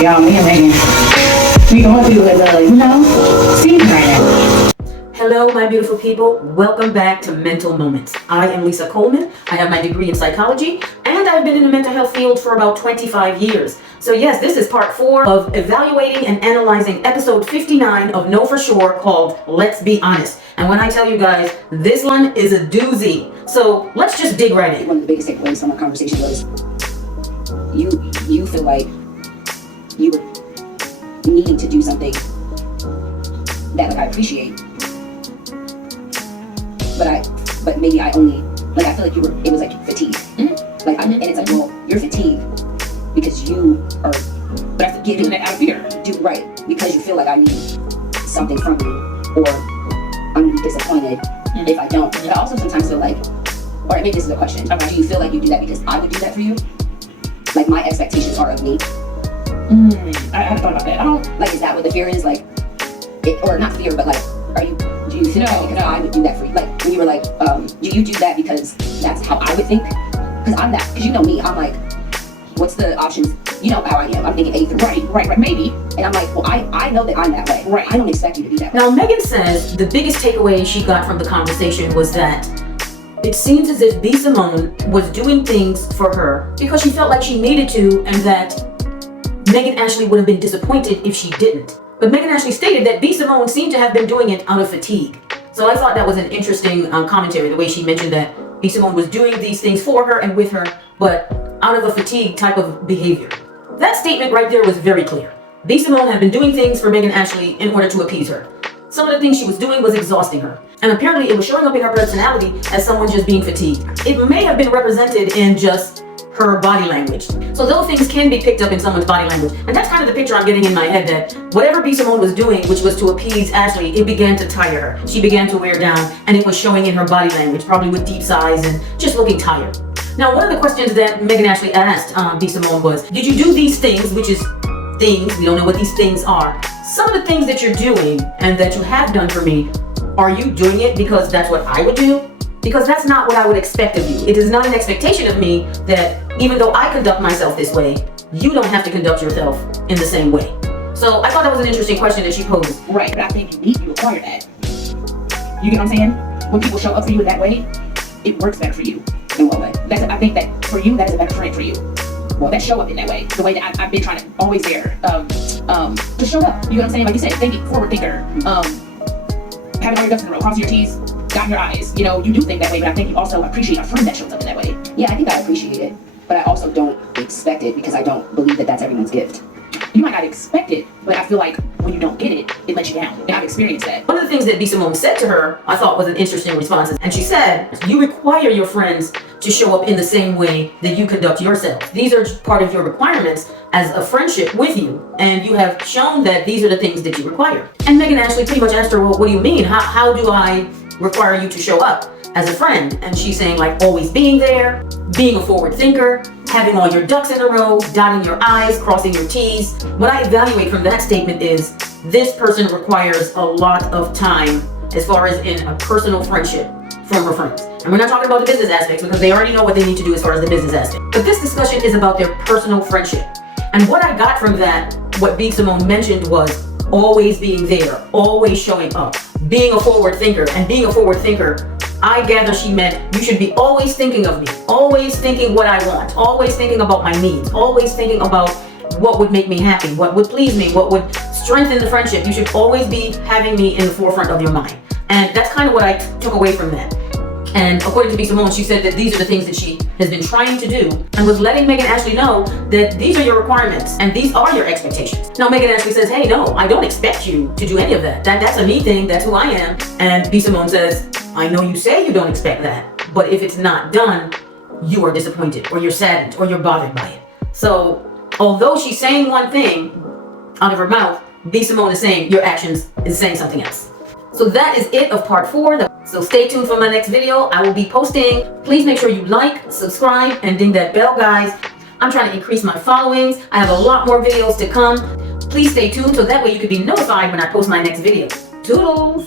Y'all, me and Megan, we going through a season right now. Hello, my beautiful people. Welcome back to Mental Moments. I am Lisa Coleman. I have my degree in psychology, and I've been in the mental health field for about 25 years. So yes, this is part 4 of evaluating and analyzing episode 59 of Know For Sure, called Let's Be Honest. And when I tell you guys, this one is a doozy. So let's just dig right in. One of the biggest takeaways from our conversation was you feel like you were needing to do something that I appreciate, but maybe I only I feel like it was like fatigue. Mm-hmm. And it's like, well, you're fatigued because you are, but I forget doing it out of fear. Right, because you feel like I need something from you, or I'm gonna be disappointed if I don't. But I also sometimes feel like, or maybe this is a question, do you feel like you do that because I would do that for you? Like my expectations are of me. I haven't thought about that. I don't is that what the fear is? Or not fear, but do you feel that because I would do that for you? Like when you were like, do you do that because that's how I would think? Because you know me, I'm like, what's the options? You know how I am. I'm thinking A through B. Right, maybe. And I'm like, well, I know that I'm that way. Right. I don't expect you to be that way. Now, Megan says the biggest takeaway she got from the conversation was that it seems as if B. Simone was doing things for her because she felt like she needed to, and that Megan Ashley would have been disappointed if she didn't. But Megan Ashley stated that B. Simone seemed to have been doing it out of fatigue. So I thought that was an interesting commentary, the way she mentioned that B. Simone was doing these things for her and with her, but out of a fatigue type of behavior. That statement right there was very clear. B. Simone had been doing things for Megan Ashley in order to appease her. Some of the things she was doing was exhausting her. And apparently it was showing up in her personality as someone just being fatigued. It may have been represented in just her body language. So those things can be picked up in someone's body language. And that's kind of the picture I'm getting in my head, that whatever B. Simone was doing, which was to appease Ashley, it began to tire her. She began to wear down, and it was showing in her body language, probably with deep sighs and just looking tired. Now, one of the questions that Megan Ashley asked B. Simone was, did you do these things, which is things, we don't know what these things are. Some of the things that you're doing and that you have done for me, are you doing it because that's what I would do? Because that's not what I would expect of you. It is not an expectation of me that even though I conduct myself this way, you don't have to conduct yourself in the same way. So I thought that was an interesting question that she posed. Right, but I think you acquire that. You get what I'm saying? When people show up for you in that way, it works better for you. In what way? I think that for you, that is a better friend for you. Well, that show up in that way. The way that I've been trying to always there to show up. You know what I'm saying? Like you said, forward thinker. Having all your ducks in a row, crossing your T's, dotting your I's. You know, you do think that way, but I think you also appreciate a friend that shows up in that way. Yeah, I think I appreciate it, but I also don't expect it because I don't believe that that's everyone's gift. You might not expect it, but I feel like when you don't get it, it lets you down. And I've experienced that. One of the things that B. Simone said to her, I thought was an interesting response. And she said, you require your friends to show up in the same way that you conduct yourself. These are part of your requirements as a friendship with you. And you have shown that these are the things that you require. And Megan Ashley pretty much asked her, well, what do you mean? How do I require you to show up as a friend? And she's saying, like, always being there, being a forward thinker, having all your ducks in a row, dotting your I's, crossing your T's. What I evaluate from that statement is this person requires a lot of time as far as in a personal friendship from her friends. And we're not talking about the business aspects because they already know what they need to do as far as the business aspect. But this discussion is about their personal friendship. And what I got from that, what B. Simone mentioned, was always being there, always showing up, being a forward thinker. And being a forward thinker, I gather she meant you should be always thinking of me, always thinking what I want, always thinking about my needs, always thinking about what would make me happy, what would please me, what would strengthen the friendship. You should always be having me in the forefront of your mind. And that's kind of what I took away from that. And according to B. Simone, she said that these are the things that she has been trying to do and was letting Megan Ashley know that these are your requirements and these are your expectations. Now, Megan Ashley says, hey, no, I don't expect you to do any of that. That's a me thing. That's who I am. And B. Simone says, I know you say you don't expect that, but if it's not done, you are disappointed or you're saddened or you're bothered by it. So although she's saying one thing out of her mouth, B. Simone is saying your actions is saying something else. So that is it of part 4. So stay tuned for my next video. I will be posting. Please make sure you like, subscribe, and ding that bell, guys. I'm trying to increase my followings. I have a lot more videos to come. Please stay tuned so that way you can be notified when I post my next video. Toodles!